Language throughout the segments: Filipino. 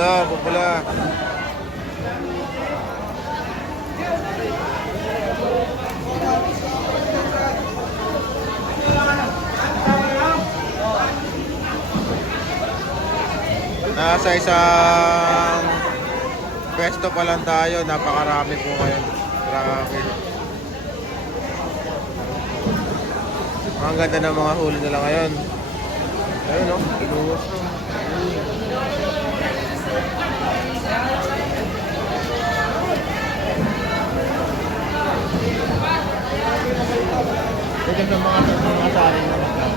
Ganda, pupula. Nasa isang pwesto pa lang tayo, napakarami po ngayon. Grabe. Ang ganda ng mga huli nila ngayon. Ayun o, inuwas na. Ito ng mga saling na magkano.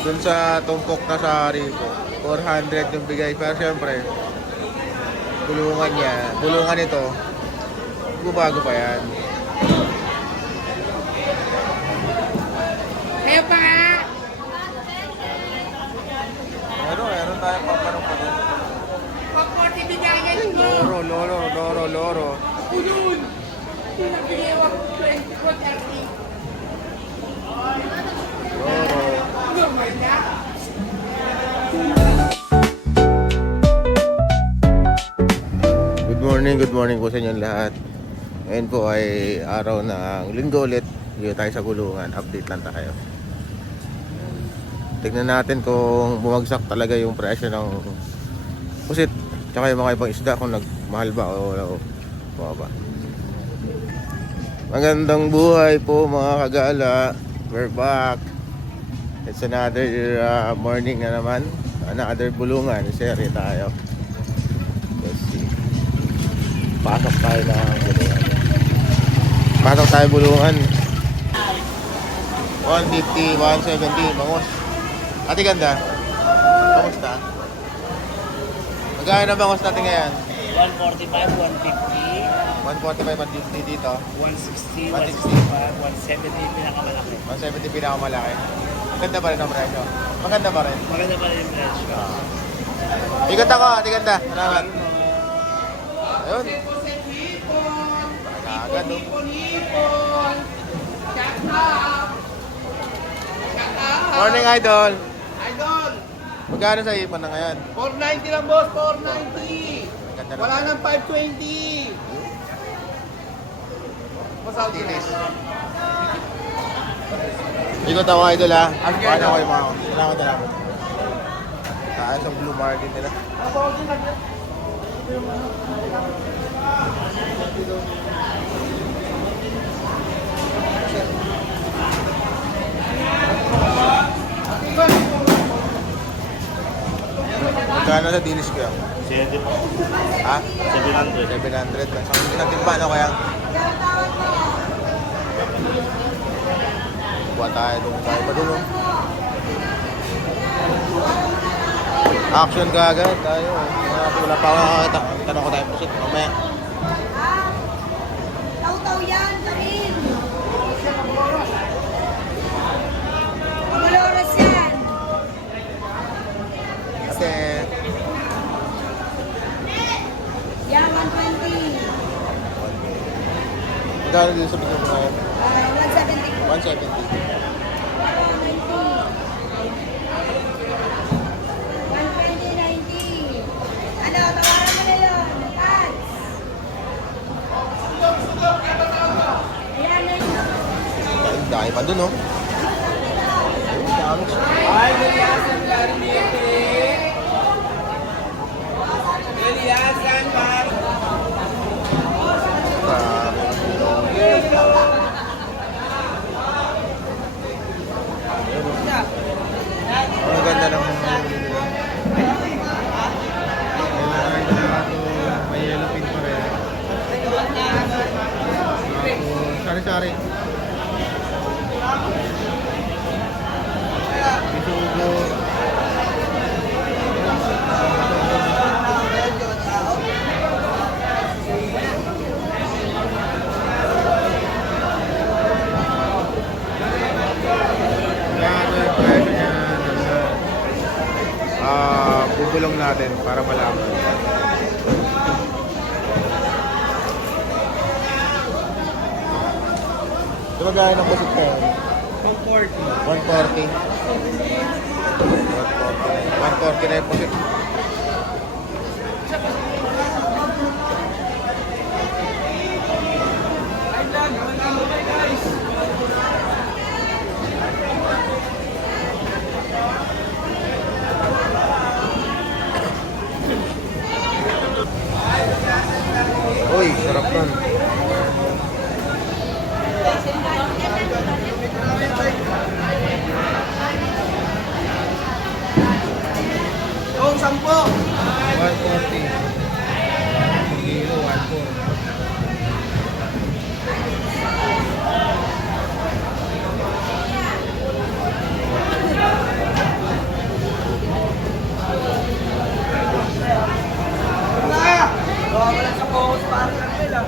Dun sa tumpok na sari ko, 400 yung bigay. Pero syempre, bulungan ito, bago pa yan. Kaya pa nga! Meron tayong pampanong pa dun. Pag-40 bigagan mo! Loro. Ulun! Pinag-iwa ko 20-30. Loro. Normal na! Good morning po sa inyo lahat. Ngayon po ay araw ng linggo ulit. Dito tayo sa gulungan. Update lang tayo. Tignan natin kung bumagsak talaga yung presyo ng pusit tsaka yung mga ibang isda, kung nagmahal ba o bumaba. Magandang buhay po mga kagala. We're back. It's another morning na naman. Another bulungan. Seri tayo. Let's see. Pasok tayo ng bulungan. Pasok tayo bulungan. 150, 170, bangus. Ate ganda. Kamusta? Magkano na bangus natin ngayon? 145, 150, 145, 150 dito. 160, 160. 165, 170 pinakamalaki. 170 pinakamalaki. Ganda pa rin ang presyo. Maganda pa rin. Maganda pa rin yung presyo. Ikot ako, ate ganda. Salamat. Ayun. Agad oh. Morning idol. Idol, Magkano sa ipon na ngayon? 490 lang boss, 490. Ganda na. Wala nang 520. Boss Dilis. Ikot ako idol ha. Paano ako yung mga salamat na lang. Tayo sa blue market nila. Magkano sa dilis ko yan? 70 po. Ha? 700. 700 lang. Sa timba ano kaya? Buwa tayo pa dun oh. Action ka agad tayo. Wala pa ako nakakita. Tanong ko tayo po sit. Mamaya. Taw-taw yan, Karin. Pag-oras yan. Ate. Yan, 120. Magkano dito sa bigyan mo ngayon? 170 po. 170. 120, 90. Ano, tawaran mo na yun. Pats. Ayan na yun. Dahil pa dun oh. Ayun, dami. Ay, Eliasan Garnete. Eliasan Mar. Grabe. Ang ganda ng may yellow pin pa rin. Sari-sari. Bisugo. Bubulong natin para malaman. Ito magkano ng pusit na yun? 140. 140 na yung pusit. Uy, sarap nun. Oh, 10. 140. Kilo, 140. Wala sa post para lang nila.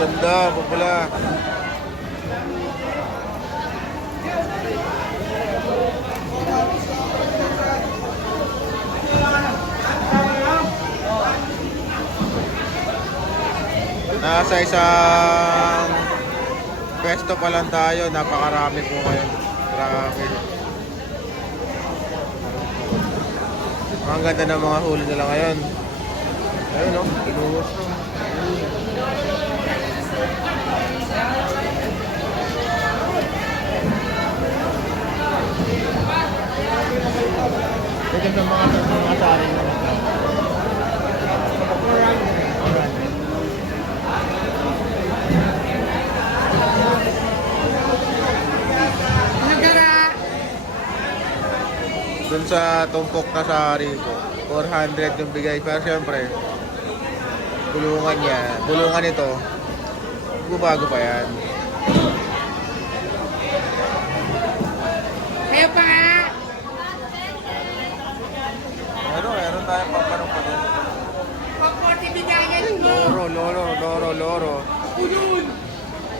Ganda, pupula. Nasa isang pwesto pa lang tayo, napakarami po ngayon. Grabe. Ang ganda ng mga huli nila ngayon. Ayun o, inuwas na. Ito sa mga sari na. Nagara. Dun sa tumpok na sari ko, 400 yung bigay. Pero syempre, bulungan ito, bago pa yan. Kayo pa nga. Meron tayong papanong pa din. 140 bigayan ko. Loro. Ulun.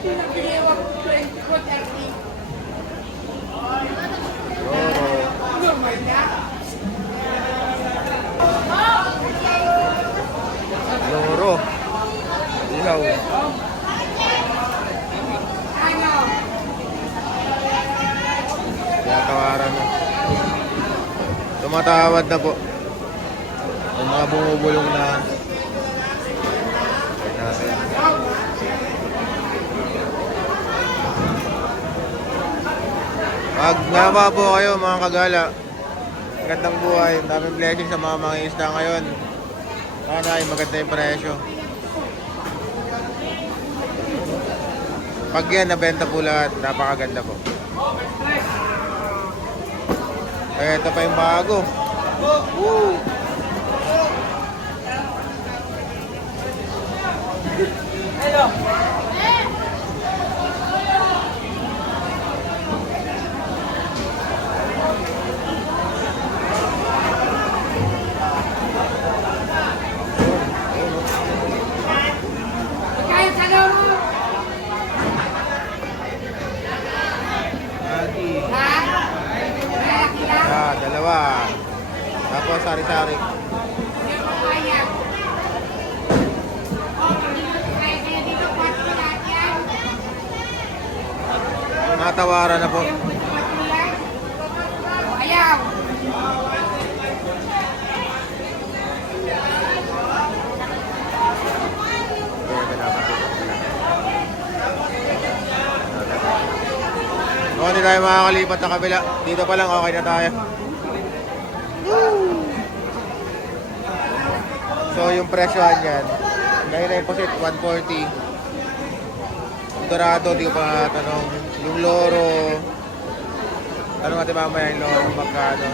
Pinagpiliwa 2030. Loro. Normal na. Loro. Ilaw. Ano? Kaya tawaran na. Tumatawad na po. Yung mga bumubulong na. Wait natin. Magnama po kayo mga kagala. Magandang buhay. Daming blessing sa mga mangingisda ngayon. Sana ay maganda yung presyo. Pag yan, nabenta po lahat. Napakaganda po. Ito pa yung bago. Woo! Hello. Kayo sa loro. Ha? Malaki lang. Dalawa. Tapos sari-sari. Hindi ko kaya. Kaya dito, 4 lahat yan. Natawaran na po. Ayaw. Kung hindi tayo makakalipat na kabila, dito pa lang okay na tayo. So yung presyohan yan, dahil na yung posit, 140. Yung dorado, di ko pa tanong. Yung loro, tanong natin mamaya yung loro magkano.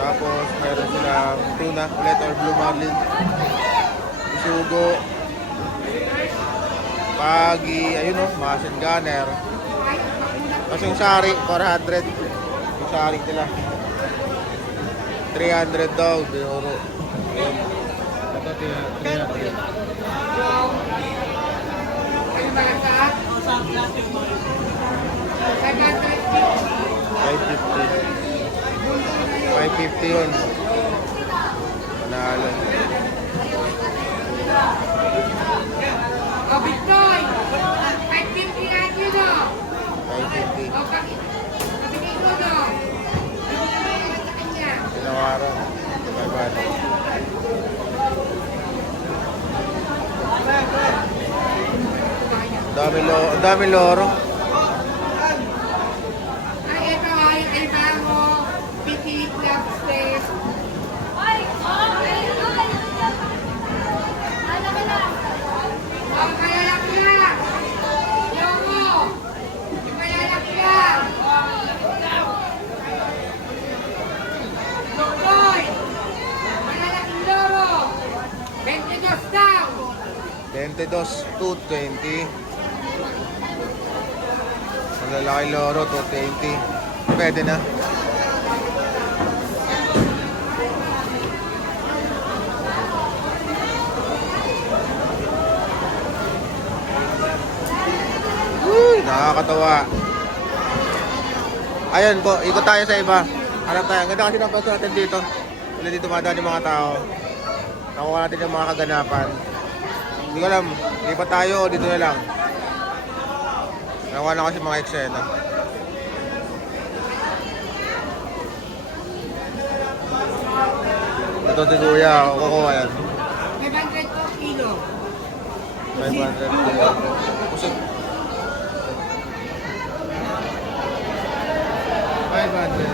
Tapos meron silang tuna ulit or blue marlin, sugo, pagi, ayun o, masin gunner. Tapos yung sari, 400. Yung sari nila 300 daw, binuro. Ayun. Ito, 300. Ano ba lang sa? 550 yun. galon. O, Bitcoin! 550 nga yun, no? 550. O, pabigay ko, no? Bibigay ko sa kanya. Tinawaran. 500. Ang dami loro. Ay, ito, ay, kailangan Petit Lobster. Ang malalaki lang. Logo. Yung malalaki lang. Logoy. Malalaking loro. 22 daw. 22, 220. Malalaki loro, 220. Pwede na. Uy, nakakatawa. Ayan po, ikot tayo sa iba. Harap tayo. Ang ganda kasi ng pwesto natin dito. Wala dito madaan yung mga tao. Nakuha natin yung mga kaganapan. Hindi ko alam, lipat tayo o dito na lang. Nakuha na kasi mga eksena. Ito si Kuya, kukuha yan. 500 per kilo. 500 kilo. Pusik. 500.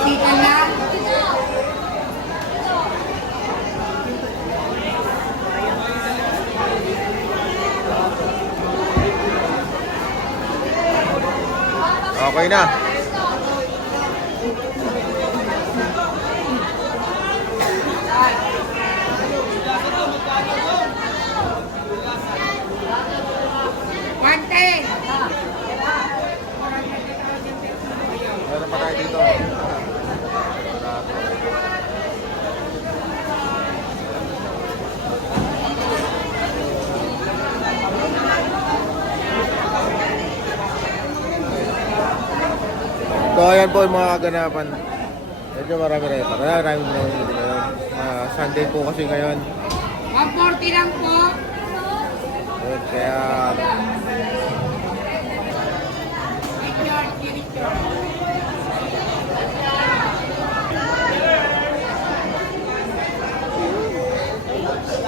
Sika lang. Okay na. One-ten. Meron pa tayo dito. So ayan po yung mga kaganapan. Medyo marami rin pa. Marami na dito ngayon. Sunday po kasi ngayon. 140 lang po. Ayun, kaya Richard.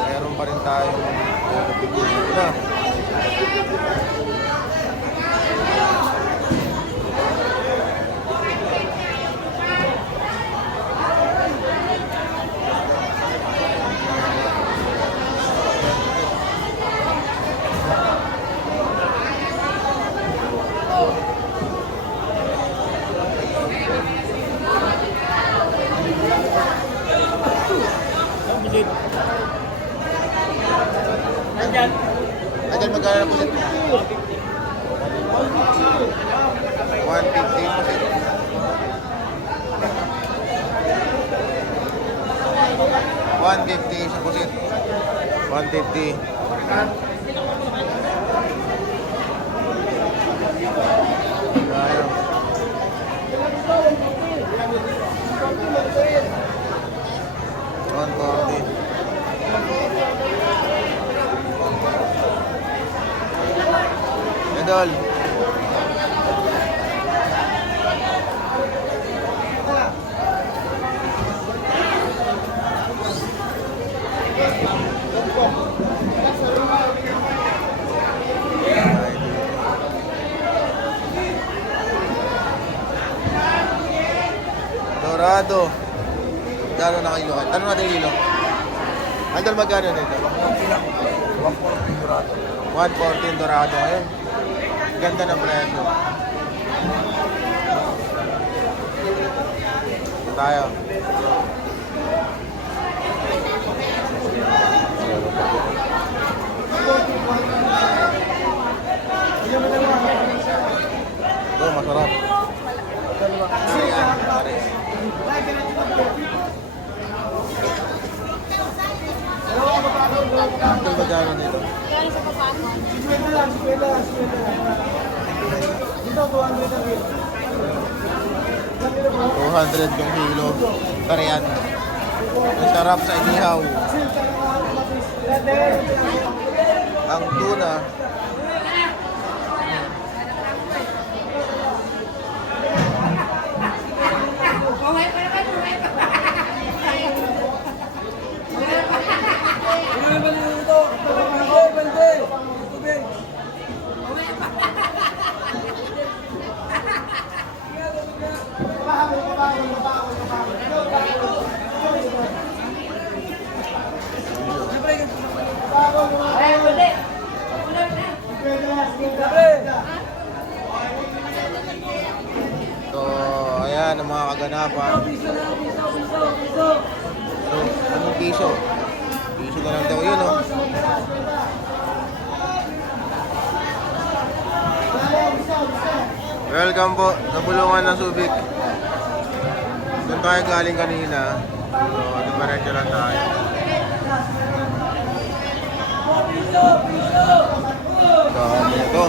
meron pa rin tayo na. Idol, magkano po dito? 150 po dito. 150 sa pusit. 150. Ayan. Idol. Dorado. Magkano na kilo? Tanong natin yung kilo. Idol, magkano nito? 114 Dorado. Ayun. Ganda ng presyo. Tayo. Ito, masarap. Ayan, pares. Ito, magkano nito? Galing sa papasok. Dito, 200 ang 200 yung kilo. Tarian. Masarap sa inihaw. Ang tuna. Buhay pa naman, buhay pa. Ano naman dito? Bande! Tubig! Ay, uli. So, ayan ang mga kaganapan. So, anong piso? Piso na lang daw yun, oh. Welcome po sa Bulungan ng Subic. Doon tayo galing kanina. So, dumaretso lang tayo. Dami ito.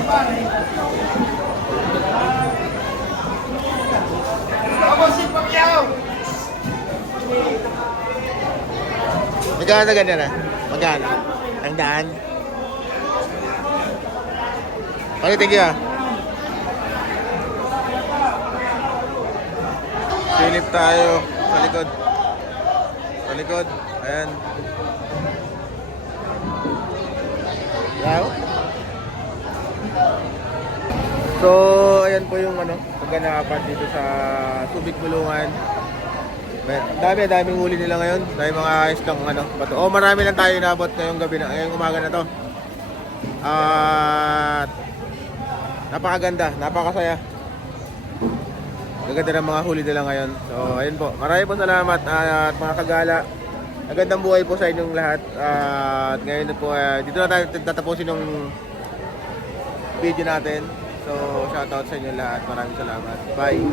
Magkano na ganyan na? Magkano? Ang daan? Okay, thank you ah. Silip tayo sa likod. Sa likod. Ayan. Wow. So, ayan po yung kaganapan dito sa Subic Bulungan. Daming huli nila ngayon. Dahil mga islang bato. Oh, marami lang tayo inabot ngayong gabi na, ngayong umaga na to. At napakaganda, napakasaya. Gaganda ng mga huli nila ngayon. So, ayun po. Marami po salamat at mga kagala. Magandang buhay po sa inyong lahat. At ngayon na po, dito na tayo tatapusin yung video natin. So, shoutout sa inyo lahat. Maraming salamat. Bye.